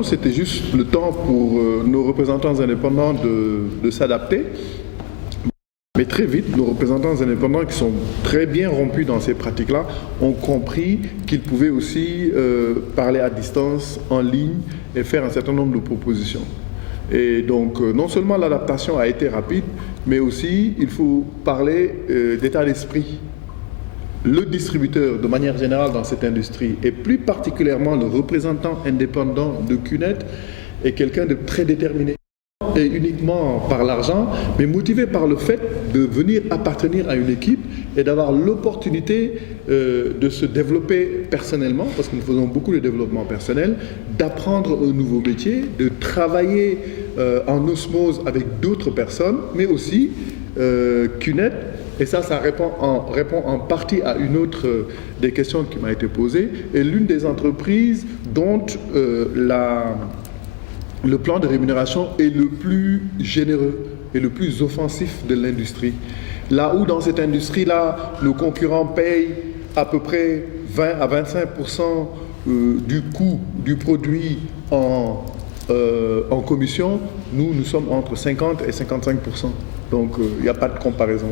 réunion, c'était juste le temps pour nos représentants indépendants de s'adapter. Mais très vite, nos représentants indépendants qui sont très bien rompus dans ces pratiques-là ont compris qu'ils pouvaient aussi parler à distance, en ligne et faire un certain nombre de propositions. Et donc, non seulement l'adaptation a été rapide, mais aussi il faut parler d'état d'esprit. Le distributeur, de manière générale dans cette industrie, et plus particulièrement le représentant indépendant de CUNET, est quelqu'un de très déterminé. Et uniquement par l'argent, mais motivé par le fait de venir appartenir à une équipe et d'avoir l'opportunité de se développer personnellement, parce que nous faisons beaucoup de développement personnel, d'apprendre un nouveau métier, de travailler en osmose avec d'autres personnes, mais aussi CUNET, et ça répond en partie à une autre des questions qui m'a été posée, est l'une des entreprises dont le plan de rémunération est le plus généreux et le plus offensif de l'industrie. Là où dans cette industrie-là, le concurrent paye à peu près 20 à 25% du coût du produit en commission, nous sommes entre 50 et 55%. Donc il n'y a pas de comparaison.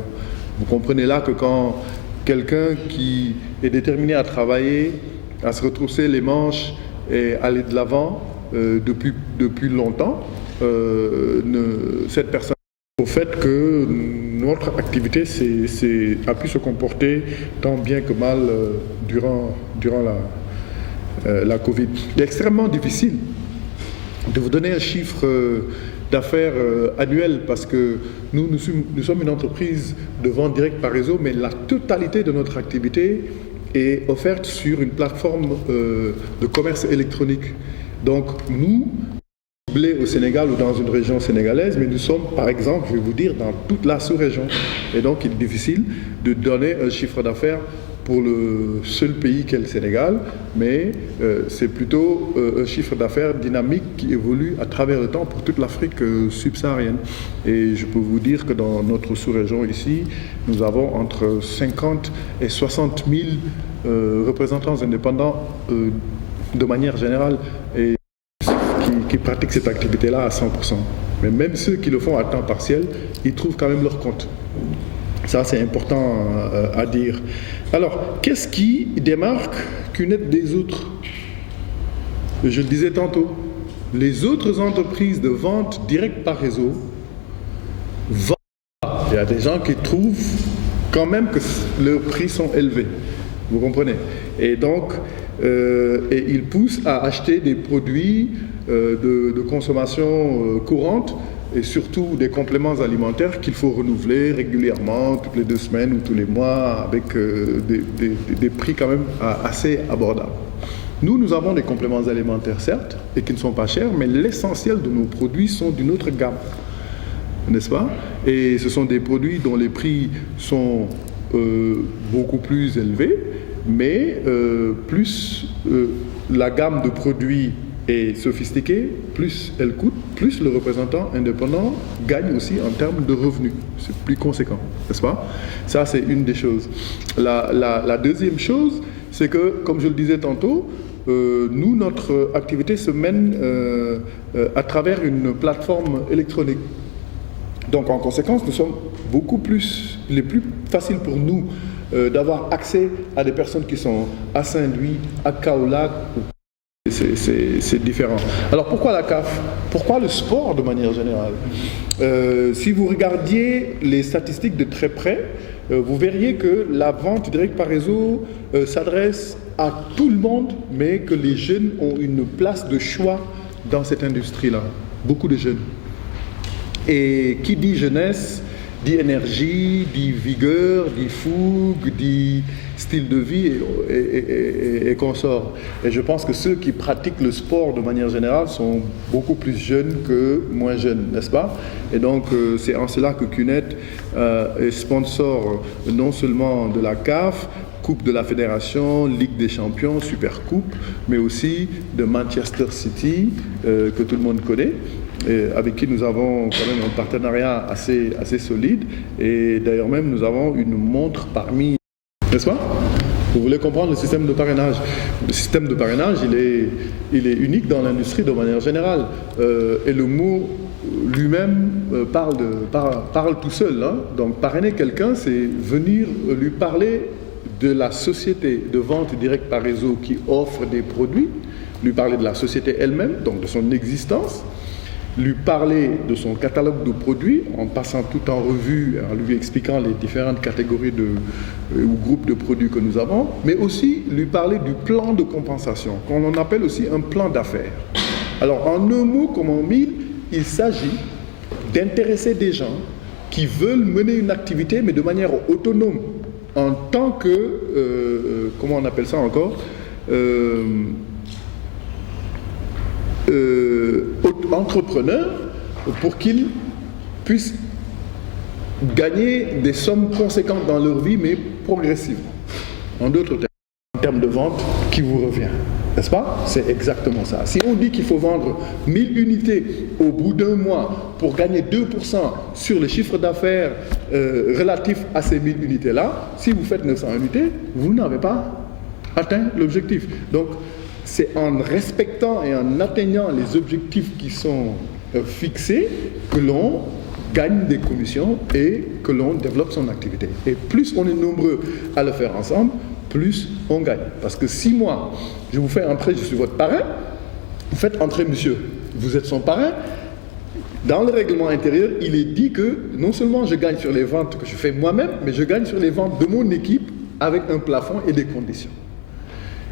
Vous comprenez là que quand quelqu'un qui est déterminé à travailler, à se retrousser les manches et aller de l'avant, depuis longtemps, cette personne, au fait que notre activité a pu se comporter tant bien que mal durant la Covid. Il est extrêmement difficile de vous donner un chiffre d'affaires annuel parce que nous sommes une entreprise de vente directe par réseau, mais la totalité de notre activité est offerte sur une plateforme de commerce électronique. Donc nous, au Sénégal ou dans une région sénégalaise, mais nous sommes par exemple, je vais vous dire, dans toute la sous-région. Et donc il est difficile de donner un chiffre d'affaires pour le seul pays qu'est le Sénégal, mais c'est plutôt un chiffre d'affaires dynamique qui évolue à travers le temps pour toute l'Afrique subsaharienne. Et je peux vous dire que dans notre sous-région ici, nous avons entre 50 et 60 000 représentants indépendants de manière générale et qui pratiquent cette activité-là à 100%. Mais même ceux qui le font à temps partiel, ils trouvent quand même leur compte. Ça, c'est important à dire. Alors, qu'est-ce qui démarque CUNET des autres? Je le disais tantôt, les autres entreprises de vente directe par réseau vendent. Il y a des gens qui trouvent quand même que leurs prix sont élevés. Vous comprenez? Et donc, et ils poussent à acheter des produits de consommation courante et surtout des compléments alimentaires qu'il faut renouveler régulièrement, toutes les 2 semaines ou tous les mois, avec des prix quand même assez abordables. Nous avons des compléments alimentaires, certes, et qui ne sont pas chers, mais l'essentiel de nos produits sont d'une autre gamme, n'est-ce pas? Et ce sont des produits dont les prix sont beaucoup plus élevés, mais plus la gamme de produits est sophistiquée, plus elle coûte, plus le représentant indépendant gagne aussi en termes de revenus. C'est plus conséquent, n'est-ce pas? Ça, c'est une des choses. La deuxième chose, c'est que, comme je le disais tantôt, nous, notre activité se mène à travers une plateforme électronique. Donc, en conséquence, nous sommes beaucoup plus, il est plus facile pour nous d'avoir accès à des personnes qui sont à Saint-Louis, à Kaolack. C'est différent. Alors pourquoi la CAF? Pourquoi le sport de manière générale? Si vous regardiez les statistiques de très près, vous verriez que la vente directe par réseau s'adresse à tout le monde, mais que les jeunes ont une place de choix dans cette industrie-là. Beaucoup de jeunes. Et qui dit jeunesse, dit énergie, dit vigueur, dit fougue, dit style de vie et consorts. Et je pense que ceux qui pratiquent le sport de manière générale sont beaucoup plus jeunes que moins jeunes, n'est-ce pas? Et donc c'est en cela que CUNET est sponsor non seulement de la CAF, Coupe de la Fédération, Ligue des Champions, Super Coupe, mais aussi de Manchester City, que tout le monde connaît, avec qui nous avons quand même un partenariat assez solide. Et d'ailleurs même, nous avons une montre parmi... N'est-ce pas? Vous voulez comprendre le système de parrainage? Le système de parrainage, il est unique dans l'industrie de manière générale. Et le mot lui-même parle tout seul. Hein. Donc parrainer quelqu'un, c'est venir lui parler de la société de vente directe par réseau qui offre des produits, lui parler de la société elle-même, donc de son existence, lui parler de son catalogue de produits en passant tout en revue, en lui expliquant les différentes catégories ou groupes de produits que nous avons, mais aussi lui parler du plan de compensation, qu'on appelle aussi un plan d'affaires. Alors en un mot comme en mille, il s'agit d'intéresser des gens qui veulent mener une activité mais de manière autonome, en tant que, comment on appelle ça encore, entrepreneurs, pour qu'ils puissent gagner des sommes conséquentes dans leur vie, mais progressivement. En d'autres termes, en termes de vente, qui vous revient. N'est-ce pas? C'est exactement ça. Si on dit qu'il faut vendre 1000 unités au bout d'un mois pour gagner 2% sur le chiffre d'affaires relatif à ces 1000 unités-là, si vous faites 900 unités, vous n'avez pas atteint l'objectif. Donc, c'est en respectant et en atteignant les objectifs qui sont fixés que l'on gagne des commissions et que l'on développe son activité. Et plus on est nombreux à le faire ensemble, plus on gagne. Parce que si moi, je vous fais entrer, je suis votre parrain, vous faites entrer monsieur, vous êtes son parrain, dans le règlement intérieur, il est dit que non seulement je gagne sur les ventes que je fais moi-même, mais je gagne sur les ventes de mon équipe avec un plafond et des conditions.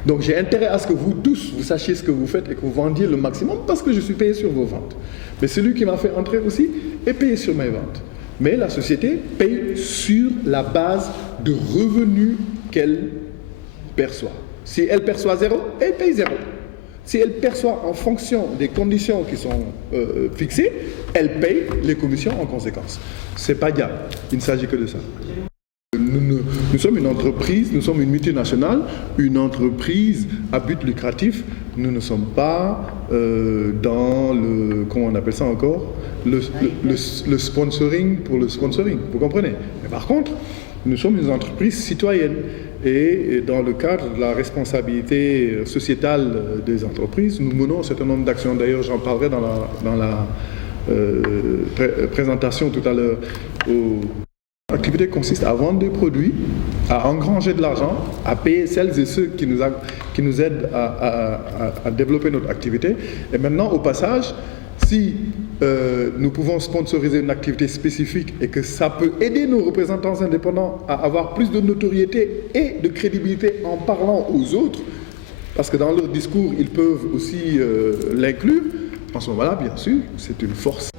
Donc j'ai intérêt à ce que vous tous, vous sachiez ce que vous faites et que vous vendiez le maximum parce que je suis payé sur vos ventes. Mais celui qui m'a fait entrer aussi est payé sur mes ventes. Mais la société paye sur la base de revenus qu'elle perçoit. Si elle perçoit 0, elle paye 0. Si elle perçoit en fonction des conditions qui sont fixées, elle paye les commissions en conséquence. C'est pas diable, il ne s'agit que de ça. Nous sommes une entreprise, nous sommes une multinationale, une entreprise à but lucratif. Nous ne sommes pas dans le, comment on appelle ça encore, le sponsoring pour le sponsoring, vous comprenez? Mais par contre, nous sommes une entreprise citoyenne et dans le cadre de la responsabilité sociétale des entreprises, nous menons un certain nombre d'actions. D'ailleurs, j'en parlerai dans la présentation tout à l'heure. L'activité consiste à vendre des produits, à engranger de l'argent, à payer celles et ceux qui nous aident à développer notre activité. Et maintenant, au passage, si nous pouvons sponsoriser une activité spécifique et que ça peut aider nos représentants indépendants à avoir plus de notoriété et de crédibilité en parlant aux autres, parce que dans leur discours, ils peuvent aussi l'inclure, en ce moment-là, bien sûr, c'est une force.